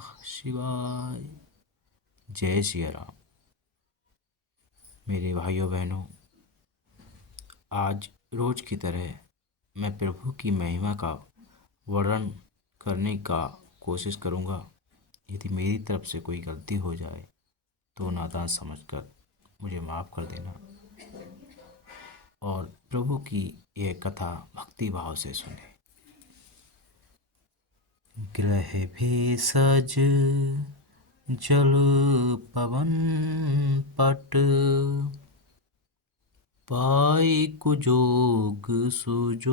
शिवाय। जय सिया राम। मेरे भाइयों बहनों, आज रोज की तरह मैं प्रभु की महिमा का वर्णन करने का कोशिश करूंगा। यदि मेरी तरफ से कोई गलती हो जाए तो नादान समझकर मुझे माफ़ कर देना और प्रभु की यह कथा भक्ति भाव से सुने। ग्रह भी सज जल पवन पट, पाई कुजोग सुजोग।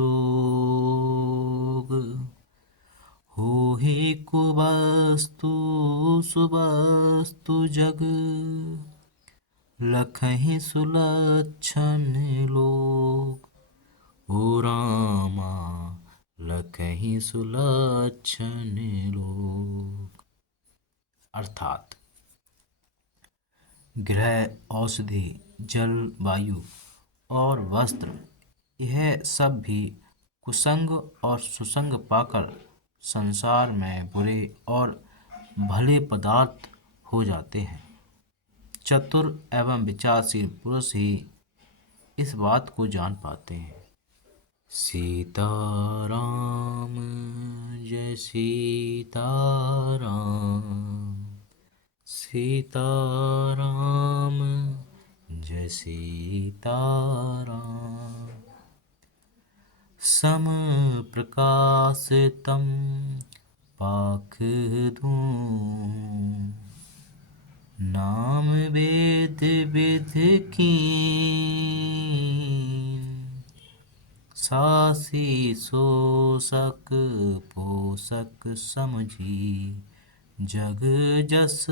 होहि कुवस्तु सुवस्तु जग, लखहि सुलक्षण लोक। हो रामा लखहि सुलक्षण लोक। अर्थात गृह, औषधि, जल, वायु और वस्त्र, यह सब भी कुसंग और सुसंग पाकर संसार में बुरे और भले पदार्थ हो जाते हैं। चतुर एवं विचारशील पुरुष ही इस बात को जान पाते हैं। सीताराम जय सीताराम, सीताराम जय सीताराम। सम प्रकाशितं पाखदूं, नाम वेद विधि कीन। सासी शोषक पोषक समझी, जग जस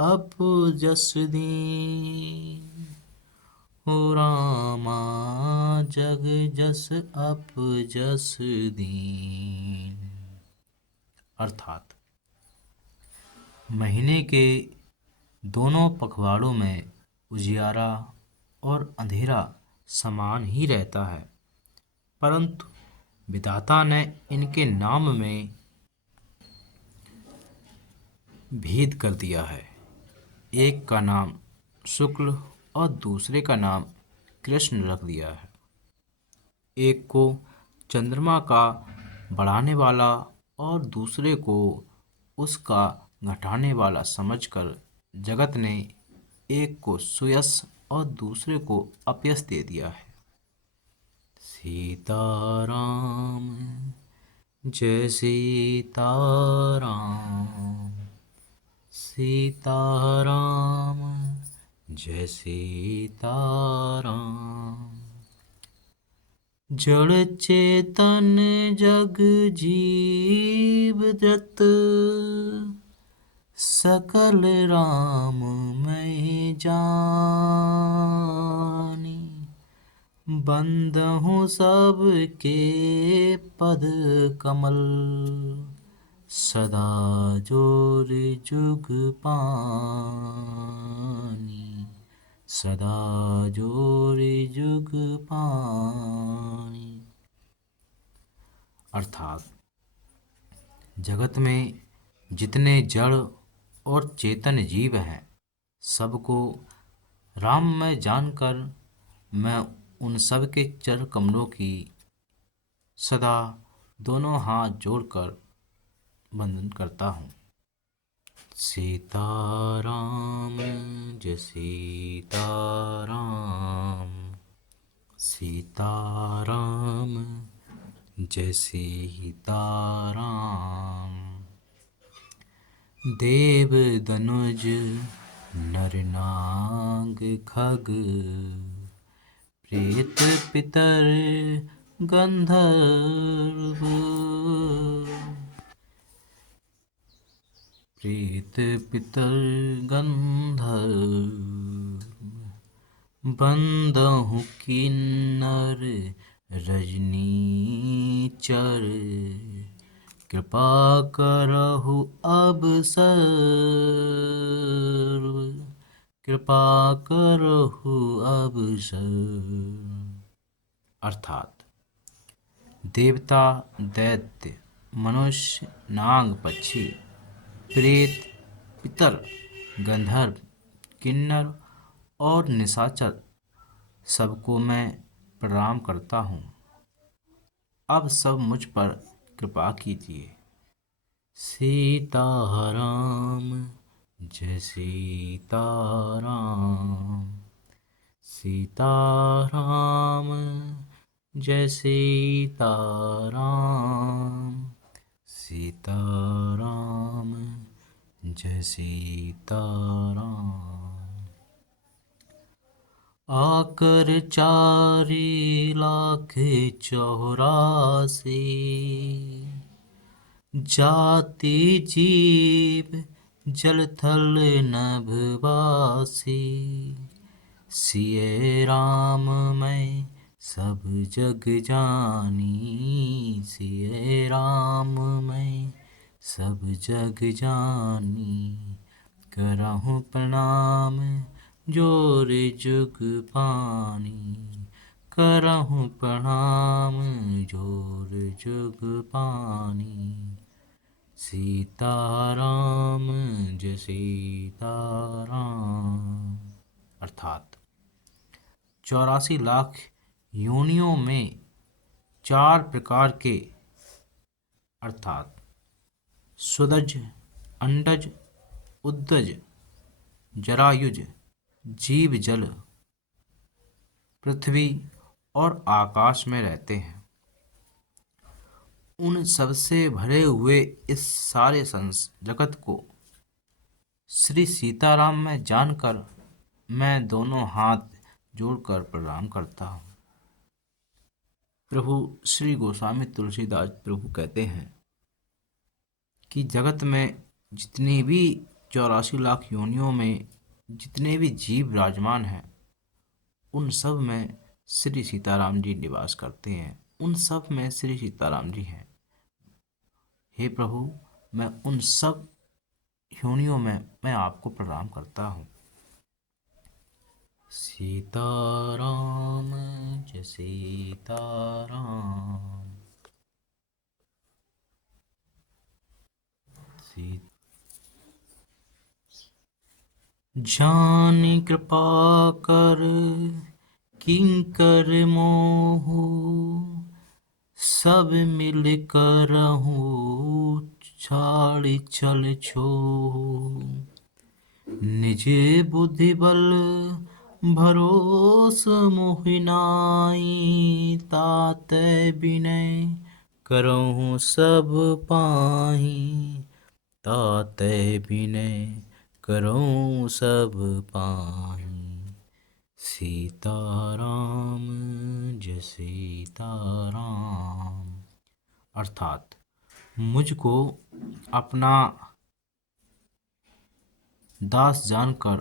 अप जस दीन। हो रामा जग जस अप जस दीन। अर्थात महीने के दोनों पखवाड़ों में उजियारा और अंधेरा समान ही रहता है, परंतु विधाता ने इनके नाम में भेद कर दिया है। एक का नाम शुक्ल और दूसरे का नाम कृष्ण रख दिया है। एक को चंद्रमा का बढ़ाने वाला और दूसरे को उसका घटाने वाला समझकर जगत ने एक को सुयश और दूसरे को अपयश दे दिया है। सीताराम जय सीताराम, सीताराम जय सीताराम। जड़ चेतन जग जीव दत्त, सकल राम मैं जानी। बंदहूँ सबके पद कमल, सदा जोर जुग पानी। सदा जोर जुग पानी। अर्थात जगत में जितने जड़ और चेतन जीव हैं, सबको राम में जानकर मैं उन सब के चरण कमलों की सदा दोनों हाथ जोड़कर वंदन करता हूँ। सीताराम जय सीताराम, सीताराम जय सीताराम। देव दनुज नर नाग खग, प्रेत पितर गंधर्व। प्रेत पितर गंधर्व, बंदहु किन्नर रजनीचर। कृपा करहु अब सर्व, कृपा करहु अब सर्व। अर्थात देवता, दैत्य, मनुष्य, नाग, पक्षी प्रेत, पितर, गंधर्व, किन्नर और निशाचर सबको मैं प्रणाम करता हूँ। अब सब मुझ पर कृपा कीजिए। सीताराम जय सीताराम, सीताराम जय सीताराम, सीताराम जय सीताराम। आकर 4,84,000 जाति जीव जल थल नभवासी, सिए राम मैं सब जग जानी, सिए राम मैं सब जग जानी, करहूँ प्रणाम जोर जुग पानी, करहूँ प्रणाम जोर जुग पानी। सीताराम जय सीताराम। अर्थात 84 लाख योनियों में 4 प्रकार के अर्थात सुदज, अंडज, उद्दज, जरायुज जीव जल, पृथ्वी और आकाश में रहते हैं। उन सबसे भरे हुए इस सारे जगत को श्री सीताराम में जानकर मैं दोनों हाथ जोड़कर प्रणाम करता हूँ। प्रभु श्री गोस्वामी तुलसीदास प्रभु कहते हैं कि जगत में जितनी भी 84 लाख योनियों में जितने भी जीव विराजमान हैं, उन सब में श्री सीताराम जी निवास करते हैं, उन सब में श्री सीताराम जी हैं। हे प्रभु, मैं उन सब योनियों में मैं आपको प्रणाम करता हूँ। सीताराम जय सीताराम, जानि कृपा कर किंकर मोहु, सब मिल करहूँ छाड़ चल छोहु, निज बुद्धि बल भरोस मोहि नाई, ताते विनय करहूँ सब पाही, ताते विनय करहूँ सब पाही। सीताराम जय सीताराम। अर्थात मुझको अपना दास जानकर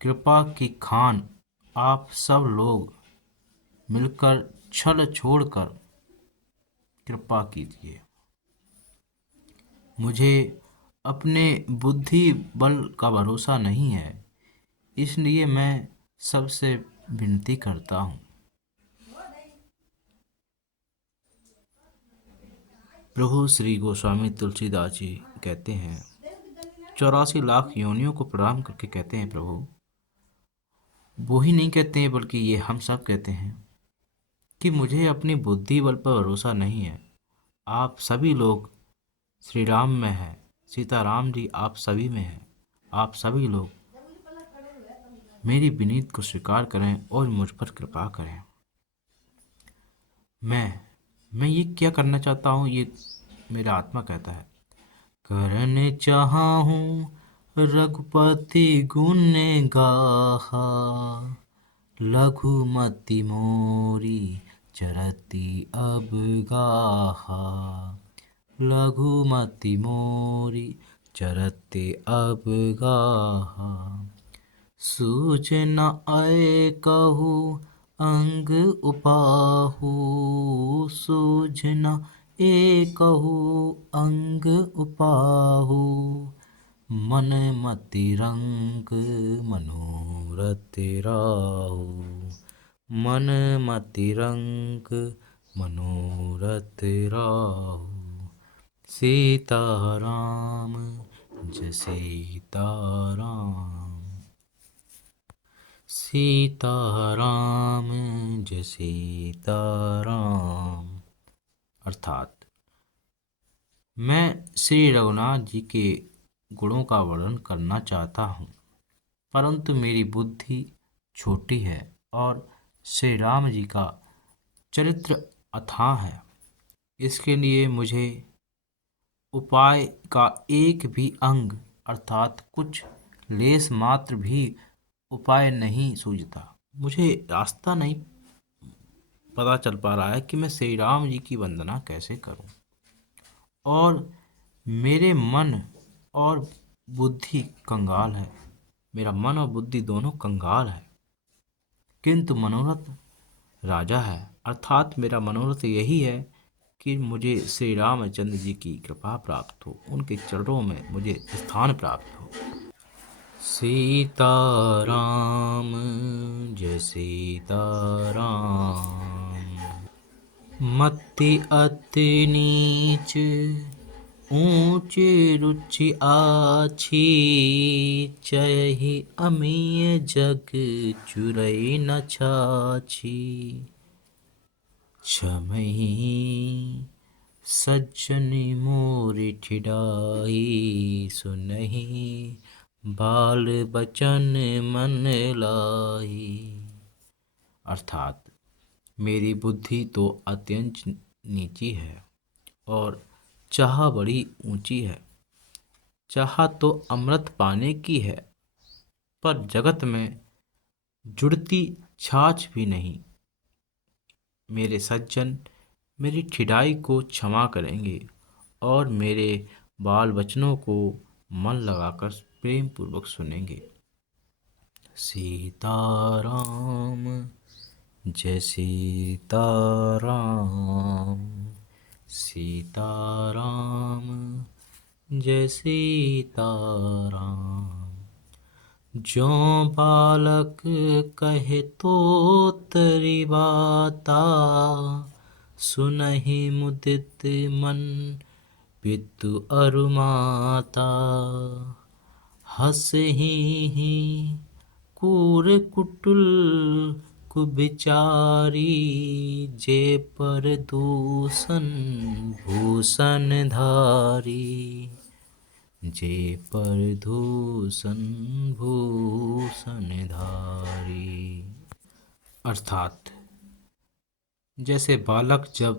कृपा की खान आप सब लोग मिलकर छल छोड़कर कृपा कीजिए। मुझे अपने बुद्धि बल का भरोसा नहीं है, इसलिए मैं सबसे विनती करता हूँ। प्रभु श्री गोस्वामी तुलसीदास जी कहते हैं, 84 लाख योनियों को प्रणाम करके कहते हैं, प्रभु वो ही नहीं कहते हैं बल्कि ये हम सब कहते हैं कि मुझे अपनी बुद्धि बल पर भरोसा नहीं है। आप सभी लोग श्री राम में हैं, सीताराम जी आप सभी में हैं। आप सभी लोग मेरी विनीत को स्वीकार करें और मुझ पर कृपा करें। मैं ये क्या करना चाहता हूँ, ये मेरा आत्मा कहता है। करने चाहूँ रघुपति गुण गाहा, लघुमति मोरी चरति अब गाहा, लघुमति मोरी चरति अब गाहा, सूझ न आए कहू अंग उपाहु, सूझ न एकहु अंग उपाहु, मन मति रंग मनोरथ राहु, मन मति रंग मनोरथ राहु। सीताराम जय सीताराम। सीताराम जय सीताराम। अर्थात मैं श्री रघुनाथ जी के गुणों का वर्णन करना चाहता हूँ, परंतु मेरी बुद्धि छोटी है और श्री राम जी का चरित्र अथाह है। इसके लिए मुझे उपाय का एक भी अंग अर्थात कुछ लेस मात्र भी उपाय नहीं सूझता। मुझे रास्ता नहीं पता चल पा रहा है कि मैं श्री राम जी की वंदना कैसे करूं, और मेरे मन और बुद्धि कंगाल है। मेरा मन और बुद्धि दोनों कंगाल है, किंतु मनोरथ राजा है। अर्थात मेरा मनोरथ यही है कि मुझे श्री रामचंद्र जी की कृपा प्राप्त हो, उनके चरणों में मुझे स्थान प्राप्त हो। सीताराम जय सीताराम। मति अति नीच ऊंच रुचि आछी, चहि अमीय जग चुरई न छाछी। छमहि सज्जन मोरि ठिडाई, सुनहि बाल बचन मन लाई। अर्थात मेरी बुद्धि तो अत्यंत नीची है और चाह बड़ी ऊंची है। चाह तो अमृत पाने की है, पर जगत में जुड़ती छाछ भी नहीं। मेरे सज्जन मेरी ठिठाई को क्षमा करेंगे और मेरे बाल बचनों को मन लगाकर प्रेम पूर्वक सुनेंगे। सीताराम जय सीताराम। सीताराम जय सीताराम। ज्यों बालक कहे तो तरी बाता, सुनहि मुदित मन पितु अरु माता। हँसहि कूर कुटिल कुबिचारी, जे पर दूषण भूषण धारी। जे पर दूषण भूषण धारी। अर्थात जैसे बालक जब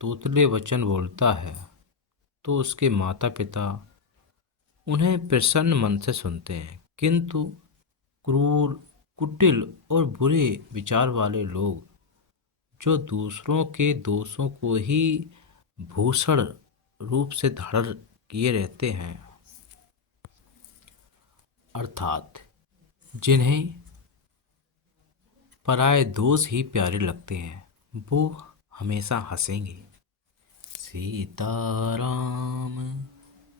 तोतले वचन बोलता है तो उसके माता पिता उन्हें प्रसन्न मन से सुनते हैं, किंतु क्रूर कुटिल और बुरे विचार वाले लोग जो दूसरों के दोषों को ही भूषण रूप से धारण किए रहते हैं, अर्थात जिन्हें पराये दोष ही प्यारे लगते हैं, वो हमेशा हंसेंगे। सीताराम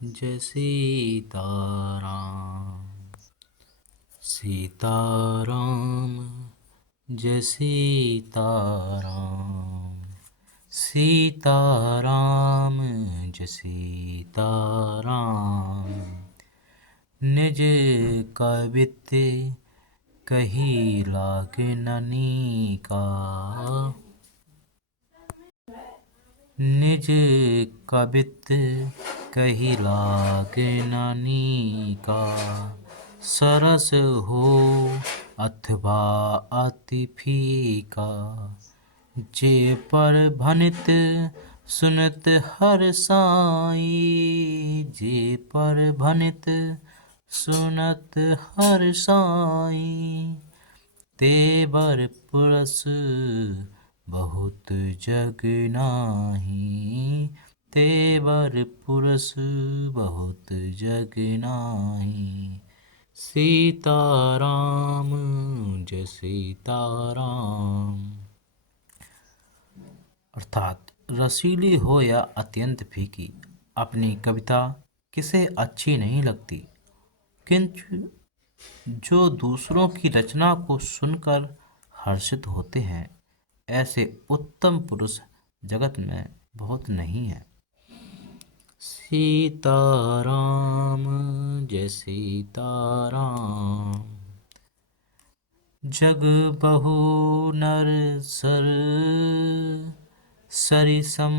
जय सीताराम। सीताराम जय सीताराम। सीताराम जय सीताराम। निज कविते कही लागे ननिका, निज कवित कही लागे ननिका। सरस हो अथवा अति फीका, जे पर भनित सुनत हर साई। जे पर भनित सुनत हर साई, तेवर पुरस बहुत जग नाही। तेवर पुरस बहुत जग नाही। सीताराम जय सीताराम। अर्थात रसीली हो या अत्यंत फीकी, अपनी कविता किसे अच्छी नहीं लगती, किंतु जो दूसरों की रचना को सुनकर हर्षित होते हैं, ऐसे उत्तम पुरुष जगत में बहुत नहीं है। सीताराम जय सीताराम। जग बहु नर सर सरिसम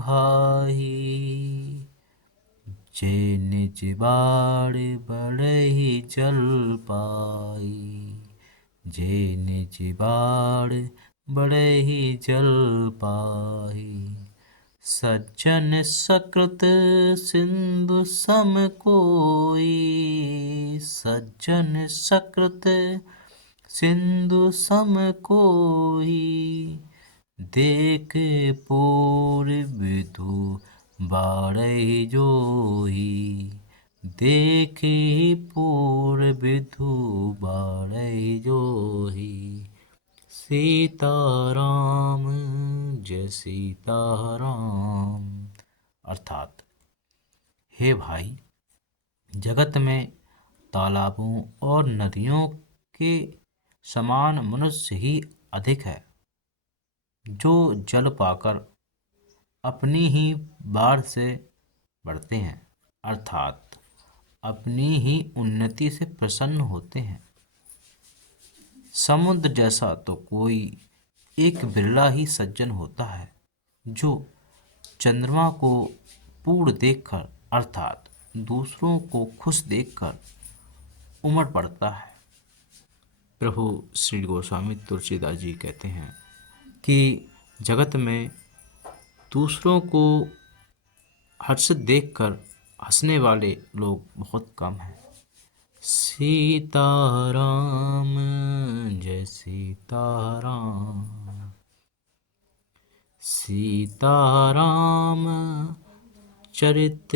भाई, जे निज बाड़ बढ़हि जल पाई, जे निज बाड़ बढ़हि जल पाई। सज्जन सकृत सिंधु सम कोई, सज्जन सकृत सिंधु सम कोई। देख पूर विधु बारहि जोई, देख पूर विधु बारहि जोई। सीताराम जय सीताराम। अर्थात, हे भाई, जगत में तालाबों और नदियों के समान मनुष्य ही अधिक है, जो जल पाकर अपनी ही बाढ़ से बढ़ते हैं, अर्थात अपनी ही उन्नति से प्रसन्न होते हैं। समुद्र जैसा तो कोई एक बिरला ही सज्जन होता है, जो चंद्रमा को पूर्ण देखकर अर्थात दूसरों को खुश देखकर उमड़ पड़ता है। प्रभु श्री गोस्वामी तुलसीदास जी कहते हैं कि जगत में दूसरों को हर्षित देखकर हंसने वाले लोग बहुत कम हैं। सीताराम जय सीताराम। सीताराम चरित